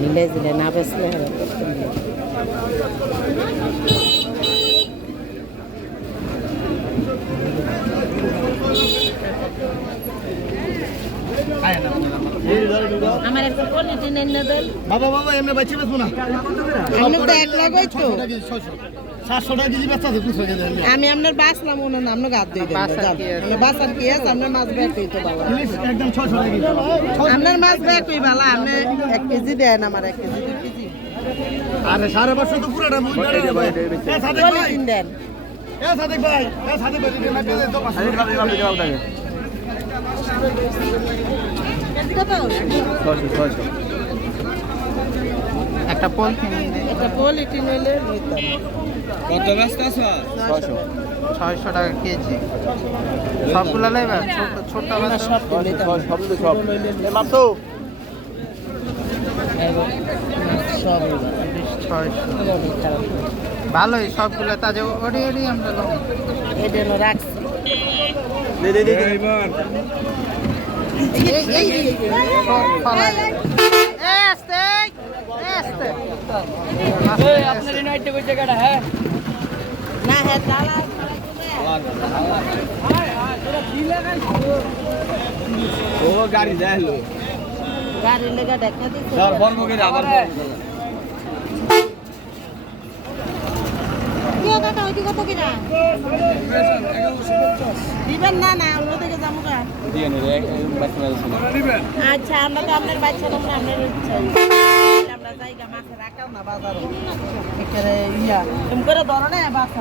মিলে দিলে না বেসলে আমার একটা কোয়ালিটি নেন না দেন বাবা বাবা এমনি বাইচে বেচবো না আমি তো এক লাগাই তো 700 টাকা কেজি বেচা আছে 200 টাকা আমি আপনার বাসলাম মনে না আপনার গাদ দিয়ে দেন আমি বাসার কি আছে আপনার মাছ ব্যাগ তো ভালো একদম 600 টাকা কেজি আপনার মাছ ব্যাগ কই ভালো আপনি 1 কেজি দেন আমার 1 কেজি 2 কেজি আরে 550 তো পুরোটা মুই ধরে এ সাদেক ভাই দেন এ সাদেক ভাই না পেলে তো 500 টাকা দিও কত 600 একটা পলিটি নিলে লইতাম কত ব্যস্ত আছো 600 টাকা কেজি সবগুলো নেবে ছোট আমরা সব লইতাম সব এ মাপতো সব 600 ভালোই সবগুলো তাজা ওডি আমরা লম এই জন্য রাখছি দে এইবার আপনার ইউনাইটেড কই জায়গাটা হ্যাঁ না হ্যাঁ তালা ও গাড়ি যাইলো গাড়ি লেগে দেখা দিছে স্যার বর্ম করে আবার কাকা ওইটি কত কিনা দিবেন না না ওদিকে যাবো গা দিয়ে নে রে বাচ্চা ছিল আচ্ছা আমরা তো আপনার বাচ্চা তোমরা আপনার ইচ্ছা আমরা জায়গা মাছে রাখাও না বাজারও একেবারে ইয়া তুমি করে ধরো না বাচ্চা